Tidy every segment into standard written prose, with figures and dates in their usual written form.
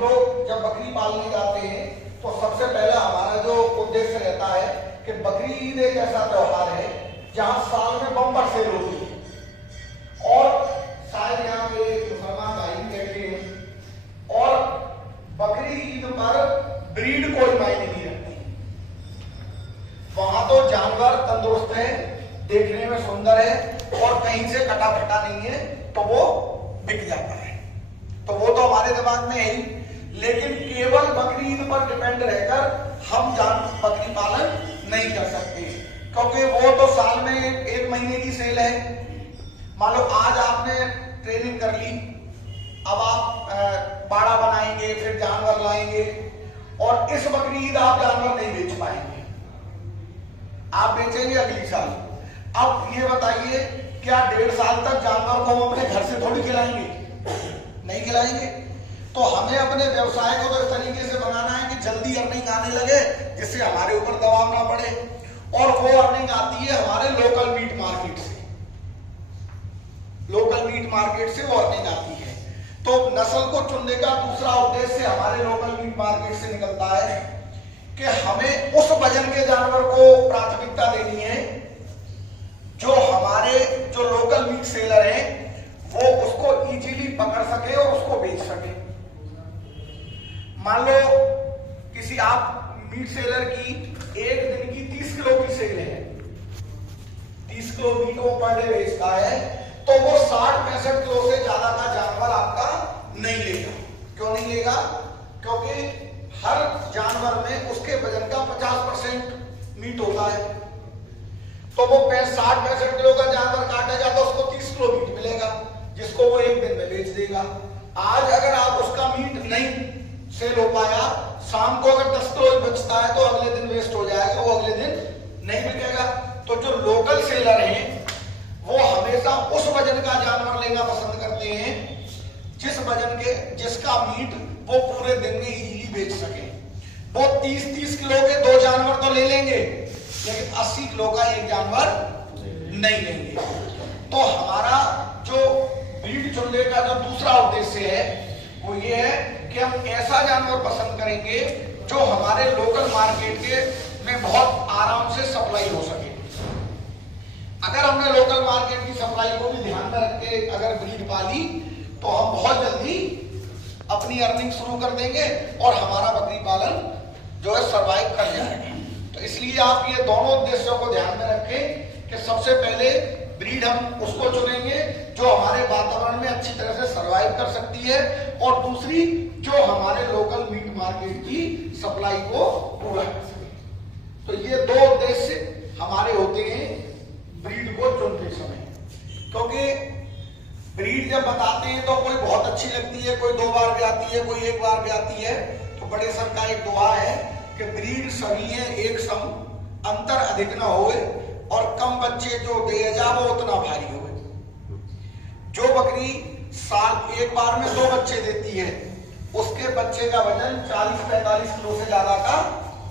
लोग जब बकरी पालने जाते हैं तो सबसे पहला हमारा जो उद्देश्य रहता है कि बकरी ईद एक ऐसा त्योहार है जहां साल में बम्पर सेल होती है और शायद यहाँ पे मुसलमान भाई बैठे हैं और बकरी ईद पर ब्रीड कोई मायने नहीं रखती। वहां तो जानवर तंदुरुस्त है, देखने में सुंदर है और कहीं से कटा फटा नहीं है तो वो बिक जाता है। तो वो तो हमारे दिमाग में है ही, लेकिन केवल बकरी ईद पर डिपेंड रहकर हम बकरी पालन नहीं कर सकते, क्योंकि वो तो साल में एक महीने की सेल है। मान लो आज आपने ट्रेनिंग कर ली, अब आप बाड़ा बनाएंगे, फिर जानवर लाएंगे और इस बकरी ईद आप जानवर नहीं बेच पाएंगे, आप बेचेंगे अगली साल। अब ये बताइए, क्या 1.5 साल तक जानवर को हम अपने घर से थोड़ी खिलाएंगे? नहीं खिलाएंगे। तो हमें अपने व्यवसाय को तो इस तरीके से बनाना है कि जल्दी अर्निंग आने लगे, जिससे हमारे ऊपर दबाव ना पड़े। और वो अर्निंग आती है हमारे लोकल मीट मार्केट से, लोकल मीट मार्केट से वो अर्निंग आती है। तो नस्ल को चुनने का दूसरा उद्देश्य हमारे लोकल मीट मार्केट से निकलता है कि हमें उस वजन के जानवर को प्राथमिकता देनी है जो हमारे जो लोकल मीट सेलर हैं वो उसको इजीली पकड़ सके और उसको बेच सके। मान लो किसी आप मीट सेलर की एक दिन की 30 किलो की सेल है, 30 किलो मीट वो पर डे बेचता है, तो वो 60-65 किलो से ज्यादा का जानवर आपका नहीं लेगा। क्यों नहीं लेगा? क्योंकि हर जानवर में उसके वजन का 50% मीट होता है। तो वो 60-65 किलो का जानवर काटेगा तो उसको 30 किलो मीट मिलेगा, जिसको वो एक दिन में बेच देगा। आज अगर आप उसका मीट नहीं सेल हो पाया, शाम को अगर 10 किलो बचता है तो अगले दिन वेस्ट हो जाएगा, वो अगले दिन नहीं बिकेगा। तो जो लोकल सेलर हैं वो हमेशा उस वजन का जानवर लेना पसंद करते हैं जिस वजन के जिसका मीट वो पूरे दिन में इजीली बेच सके। वो 30-30 किलो के 2 जानवर तो ले लेंगे, लेकिन 80 किलो का एक जानवर नहीं लेंगे। तो हमारा जो ब्रीड चुनने का जो दूसरा उद्देश्य है वो ये है कि हम ऐसा जानवर पसंद करेंगे जो हमारे लोकल मार्केट के में बहुत आराम से सप्लाई हो सके। अगर हमने लोकल मार्केट की सप्लाई को भी ध्यान में रख के अगर ब्रीड पाली तो हम बहुत जल्दी अपनी अर्निंग शुरू कर देंगे और हमारा बकरी पालन जो है सरवाइव कर जाएगा। तो इसलिए आप ये दोनों उद्देश्यों को ध्यान में रखें कि सबसे पहले ब्रीड हम उसको चुनेंगे जो हमारे वातावरण में अच्छी तरह से सरवाइव कर सकती है, और दूसरी जो हमारे लोकल मीट मार्केट की सप्लाई को पूरा कर सके। तो ये 2 उद्देश्य हमारे होते हैं ब्रीड को चुनते समय। क्योंकि ब्रीड जब बताते हैं तो कोई बहुत अच्छी लगती है, कोई 2 बार भी आती है, कोई 1 बार भी आती है। तो बड़े सर का एक दुआ है कि ब्रीड सभी है एक सम, अंतर अधिक न होए और कम बच्चे जो दे जा वो उतना भारी होए। जो बकरी साल एक बार में 2 बच्चे देती है उसके बच्चे का वजन 40-45 किलो से ज्यादा का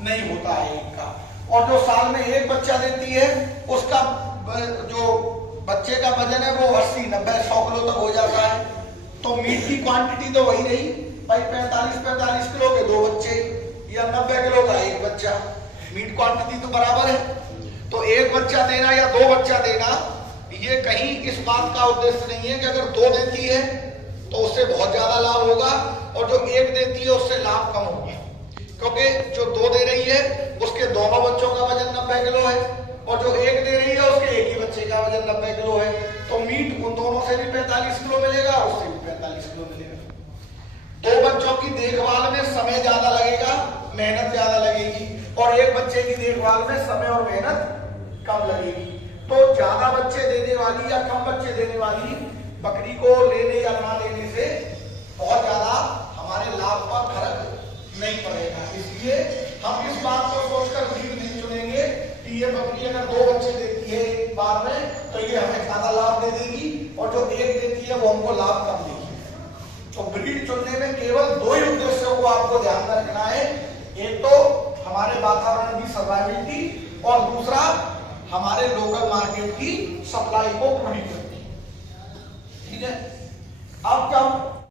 नहीं होता है एक का, और जो साल में 1 बच्चा देती है उसका जो बच्चे का वजन है वो 80-90-100 किलो तक हो जाता है। तो मीट की क्वांटिटी तो वही रही भाई, 45-45 किलो के 2 बच्चे या 90 किलो का 1 बच्चा, मीट क्वांटिटी तो बराबर है। तो 1 बच्चा देना या 2 बच्चा देना ये कहीं इस बात का उद्देश्य नहीं है कि अगर 2 देती है तो उससे बहुत ज्यादा लाभ होगा और जो 1 देती है उससे लाभ कम होगा, क्योंकि जो 2 दे रही है उसके दोनों बच्चों का वजन 90 किलो है और जो 1 दे रही है उसके एक ही बच्चे का वजन 90 किलो है। तो मीट उन दोनों से भी 45 किलो मिलेगा, उससे भी 45 किलो मिलेगा। 2 बच्चों की देखभाल में समय ज्यादा लगेगा, मेहनत ज्यादा लगेगी, और 1 बच्चे की देखभाल में समय और मेहनत कम लगेगी। तो ज्यादा बच्चे देने वाली या कम बच्चे देने वाली बकरी को लेने या ना लेने से बहुत ज्यादा हमारे लाभ पर फर्क नहीं पड़ेगा। इसलिए हम इस बात को सोचकर ब्रीड नहीं चुनेंगे कि ये बकरी अगर 2 बच्चे देती है एक बार में तो ये हमें ज्यादा लाभ दे देगी, और जो 1 देती है वो हमको लाभ कम देगी। तो ब्रीड चुनने में केवल 2 ही उद्देश्यों को आपको ध्यान में रखना है, एक तो हमारे वातावरण की सर्वाइविलिटी और दूसरा हमारे लोकल मार्केट की सप्लाई को पूरी करती है। ठीक है। अब जब